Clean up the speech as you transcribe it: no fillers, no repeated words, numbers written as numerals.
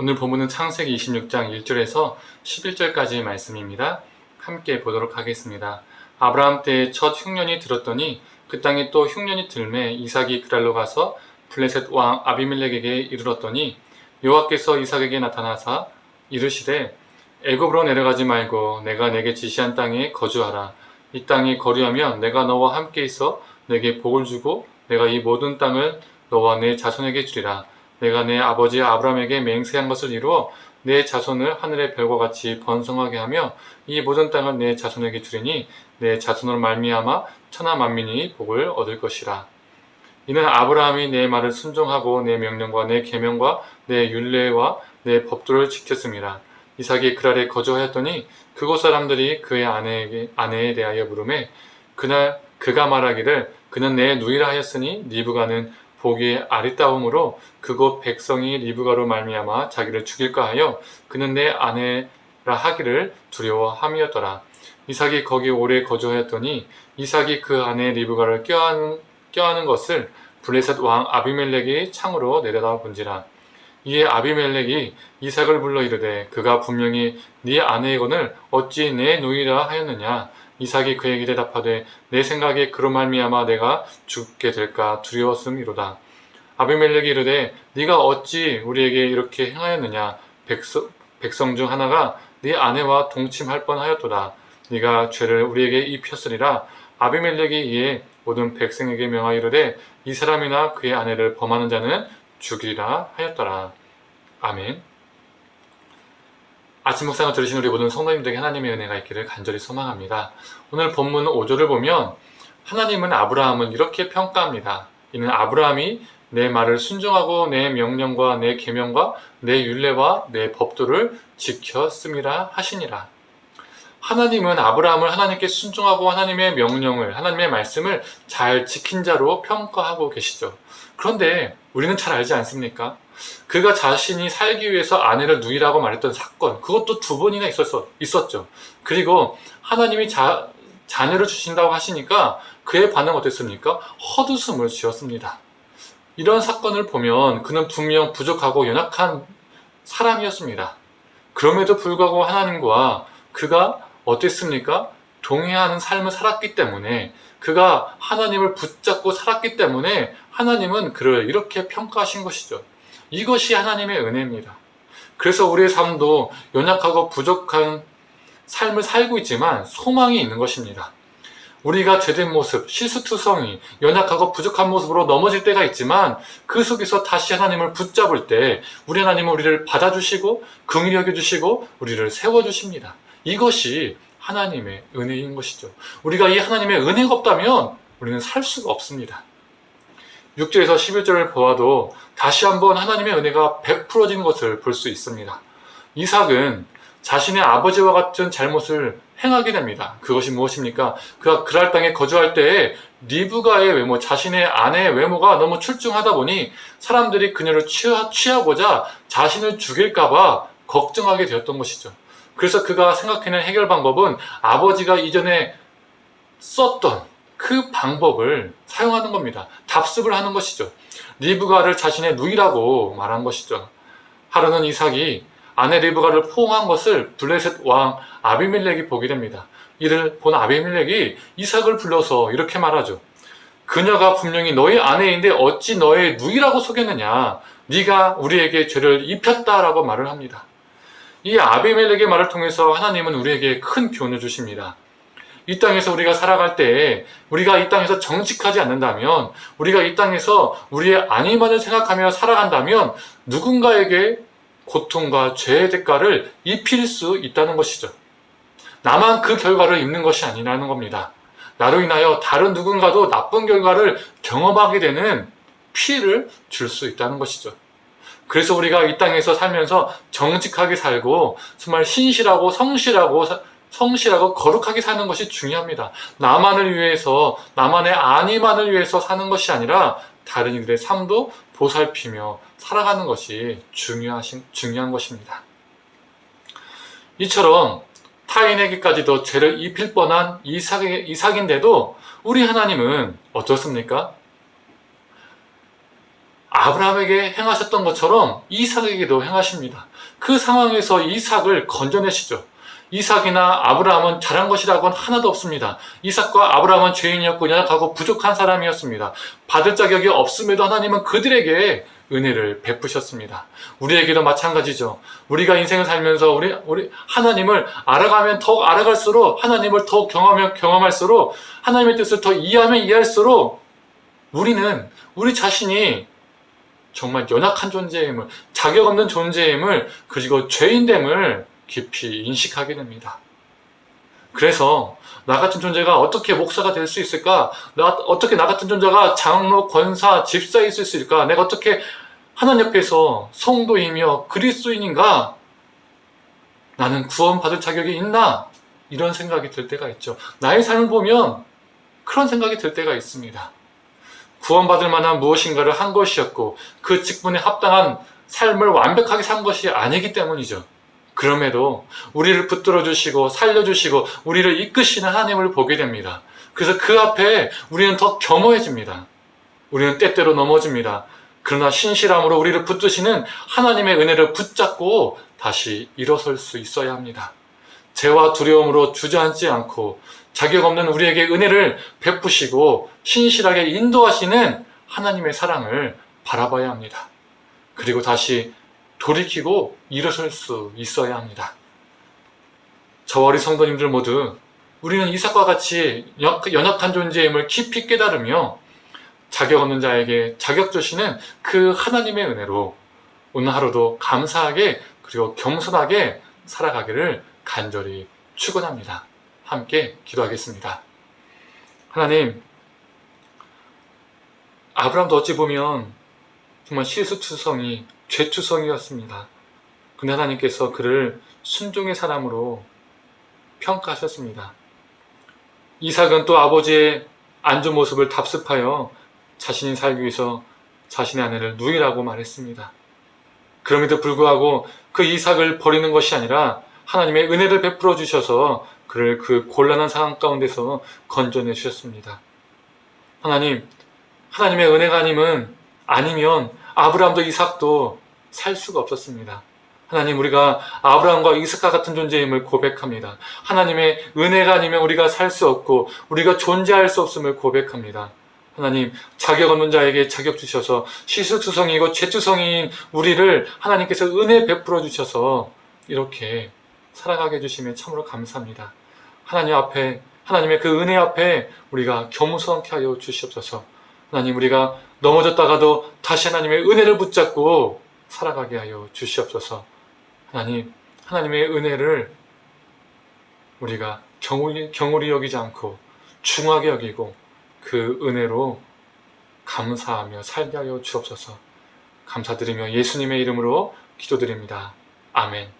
오늘 본문은 창세기 26장 1절에서 11절까지의 말씀입니다. 함께 보도록 하겠습니다. 아브라함 때의 첫 흉년이 들었더니 그 땅에 또 흉년이 들매 이삭이 그랄로 가서 블레셋 왕 아비멜렉에게 이르렀더니 여호와께서 이삭에게 나타나사 이르시되 애굽으로 내려가지 말고 내가 내게 지시한 땅에 거주하라. 이 땅에 거류하면 내가 너와 함께 있어 내게 복을 주고 내가 이 모든 땅을 너와 내 자손에게 주리라. 내가 내 아버지 아브라함에게 맹세한 것을 이루어 내 자손을 하늘의 별과 같이 번성하게 하며 이 모든 땅을 내 자손에게 주리니 내 자손으로 말미암아 천하 만민이 복을 얻을 것이라. 이는 아브라함이 내 말을 순종하고 내 명령과 내 계명과 내 율례와 내 법도를 지켰습니다. 이삭이 그랄에 거주하였더니 그곳 사람들이 그의 아내에 대하여 물으매 그날 그가 말하기를 그는 내 누이라 하였으니 리브가는 보기에 아리따움으로 그곳 백성이 리브가로 말미암아 자기를 죽일까 하여 그는 내 아내라 하기를 두려워함이었더라. 이삭이 거기 오래 거주하였더니 이삭이 그 아내 리브가를 껴안은 것을 블레셋 왕 아비멜렉이 창으로 내려다본지라. 이에 아비멜렉이 이삭을 불러 이르되 그가 분명히 네 아내이거늘 어찌 내 누이라 하였느냐. 이삭이 그에게 대답하되 내 생각에 그로 말미암아 내가 죽게 될까 두려웠음이로다. 아비멜렉이 이르되 네가 어찌 우리에게 이렇게 행하였느냐. 백성 중 하나가 네 아내와 동침할 뻔하였도다. 네가 죄를 우리에게 입혔으리라. 아비멜렉이 이에 모든 백성에게 명하여 이르되 이 사람이나 그의 아내를 범하는 자는 죽이리라 하였더라. 아멘. 아침 묵상을 들으신 우리 모든 성도님들에게 하나님의 은혜가 있기를 간절히 소망합니다. 오늘 본문 5절을 보면 하나님은 아브라함을 이렇게 평가합니다. 이는 아브라함이 내 말을 순종하고 내 명령과 내 계명과 내 율례와 내 법도를 지켰음이라 하시니라. 하나님은 아브라함을 하나님께 순종하고 하나님의 명령을, 하나님의 말씀을 잘 지킨 자로 평가하고 계시죠. 그런데 우리는 잘 알지 않습니까? 그가 자신이 살기 위해서 아내를 누이라고 말했던 사건, 그것도 2번이나 있었죠. 그리고 하나님이 자녀를 주신다고 하시니까 그의 반응은 어땠습니까? 헛웃음을 지었습니다. 이런 사건을 보면 그는 분명 부족하고 연약한 사람이었습니다. 그럼에도 불구하고 하나님과 그가 어땠습니까? 동행하는 삶을 살았기 때문에, 그가 하나님을 붙잡고 살았기 때문에 하나님은 그를 이렇게 평가하신 것이죠. 이것이 하나님의 은혜입니다. 그래서 우리의 삶도 연약하고 부족한 삶을 살고 있지만 소망이 있는 것입니다. 우리가 죄된 모습, 실수투성이, 연약하고 부족한 모습으로 넘어질 때가 있지만 그 속에서 다시 하나님을 붙잡을 때 우리 하나님은 우리를 받아주시고 긍휼히 여겨주시고 우리를 세워주십니다. 이것이 하나님의 은혜인 것이죠. 우리가 이 하나님의 은혜가 없다면 우리는 살 수가 없습니다. 6절에서 11절을 보아도 다시 한번 하나님의 은혜가 베풀어진 것을 볼 수 있습니다. 이삭은 자신의 아버지와 같은 잘못을 행하게 됩니다. 그것이 무엇입니까? 그가 그랄 땅에 거주할 때에 리브가의 외모, 자신의 아내의 외모가 너무 출중하다 보니 사람들이 그녀를 취하고자 자신을 죽일까봐 걱정하게 되었던 것이죠. 그래서 그가 생각해낸 해결 방법은 아버지가 이전에 썼던 그 방법을 사용하는 겁니다. 답습을 하는 것이죠. 리브가를 자신의 누이라고 말한 것이죠. 하루는 이삭이 아내 리브가를 포옹한 것을 블레셋 왕 아비멜렉이 보게 됩니다. 이를 본 아비멜렉이 이삭을 불러서 이렇게 말하죠. 그녀가 분명히 너의 아내인데 어찌 너의 누이라고 속였느냐. 네가 우리에게 죄를 입혔다라고 말을 합니다. 이 아비멜렉의 말을 통해서 하나님은 우리에게 큰 교훈을 주십니다. 이 땅에서 우리가 살아갈 때 우리가 이 땅에서 정직하지 않는다면, 우리가 이 땅에서 우리의 안위만을 생각하며 살아간다면 누군가에게 고통과 죄의 대가를 입힐 수 있다는 것이죠. 나만 그 결과를 입는 것이 아니라는 겁니다. 나로 인하여 다른 누군가도 나쁜 결과를 경험하게 되는 피해를 줄 수 있다는 것이죠. 그래서 우리가 이 땅에서 살면서 정직하게 살고 정말 신실하고 성실하고 거룩하게 사는 것이 중요합니다. 나만을 위해서, 나만의 안위만을 위해서 사는 것이 아니라 다른 이들의 삶도 보살피며 살아가는 것이 중요한 것입니다. 이처럼 타인에게까지도 죄를 입힐 뻔한 이삭인데도 우리 하나님은 어떻습니까? 아브라함에게 행하셨던 것처럼 이삭에게도 행하십니다. 그 상황에서 이삭을 건져내시죠. 이삭이나 아브라함은 잘한 것이라고는 하나도 없습니다. 이삭과 아브라함은 죄인이었고 연약하고 부족한 사람이었습니다. 받을 자격이 없음에도 하나님은 그들에게 은혜를 베푸셨습니다. 우리에게도 마찬가지죠. 우리가 인생을 살면서 우리 하나님을 알아가면 더욱 알아갈수록, 하나님을 더욱 경험할수록, 하나님의 뜻을 더 이해하면 이해할수록 우리는 우리 자신이 정말 연약한 존재임을, 자격 없는 존재임을, 그리고 죄인됨을 깊이 인식하게 됩니다. 그래서 나 같은 존재가 어떻게 목사가 될 수 있을까? 어떻게 나 같은 존재가 장로, 권사, 집사일 수 있을까? 내가 어떻게 하나님 옆에서 성도이며 그리스도인인가? 나는 구원받을 자격이 있나? 이런 생각이 들 때가 있죠. 나의 삶을 보면 그런 생각이 들 때가 있습니다. 구원받을 만한 무엇인가를 한 것이었고 그 직분에 합당한 삶을 완벽하게 산 것이 아니기 때문이죠. 그럼에도 우리를 붙들어 주시고 살려주시고 우리를 이끄시는 하나님을 보게 됩니다. 그래서 그 앞에 우리는 더 겸허해집니다. 우리는 때때로 넘어집니다. 그러나 신실함으로 우리를 붙드시는 하나님의 은혜를 붙잡고 다시 일어설 수 있어야 합니다. 죄와 두려움으로 주저앉지 않고 자격 없는 우리에게 은혜를 베푸시고 신실하게 인도하시는 하나님의 사랑을 바라봐야 합니다. 그리고 다시 돌이키고 일어설 수 있어야 합니다. 저와 우리 성도님들 모두 우리는 이삭과 같이 연약한 존재임을 깊이 깨달으며 자격 없는 자에게 자격 주시는 그 하나님의 은혜로 오늘 하루도 감사하게 그리고 겸손하게 살아가기를 간절히 축원합니다. 함께 기도하겠습니다. 하나님, 아브라함도 어찌 보면 정말 실수투성이, 죄투성이었습니다. 근데 하나님께서 그를 순종의 사람으로 평가하셨습니다. 이삭은 또 아버지의 안 좋은 모습을 답습하여 자신이 살기 위해서 자신의 아내를 누이라고 말했습니다. 그럼에도 불구하고 그 이삭을 버리는 것이 아니라 하나님의 은혜를 베풀어 주셔서 그를 그 곤란한 상황 가운데서 건져내 주셨습니다. 하나님, 하나님의 은혜가 아니면 아브라함도 이삭도 살 수가 없었습니다. 하나님, 우리가 아브라함과 이삭과 같은 존재임을 고백합니다. 하나님의 은혜가 아니면 우리가 살 수 없고 우리가 존재할 수 없음을 고백합니다. 하나님, 자격 없는 자에게 자격 주셔서 실수투성이고 죄투성이인 우리를 하나님께서 은혜 베풀어 주셔서 이렇게 살아가게 해주시면 참으로 감사합니다. 하나님 앞에, 하나님의 그 은혜 앞에 우리가 겸손케 하여 주시옵소서. 하나님, 우리가 넘어졌다가도 다시 하나님의 은혜를 붙잡고 살아가게 하여 주시옵소서. 하나님, 하나님의 은혜를 우리가 경홀히 여기지 않고 중하게 여기고 그 은혜로 감사하며 살게 하여 주옵소서. 감사드리며 예수님의 이름으로 기도드립니다. 아멘.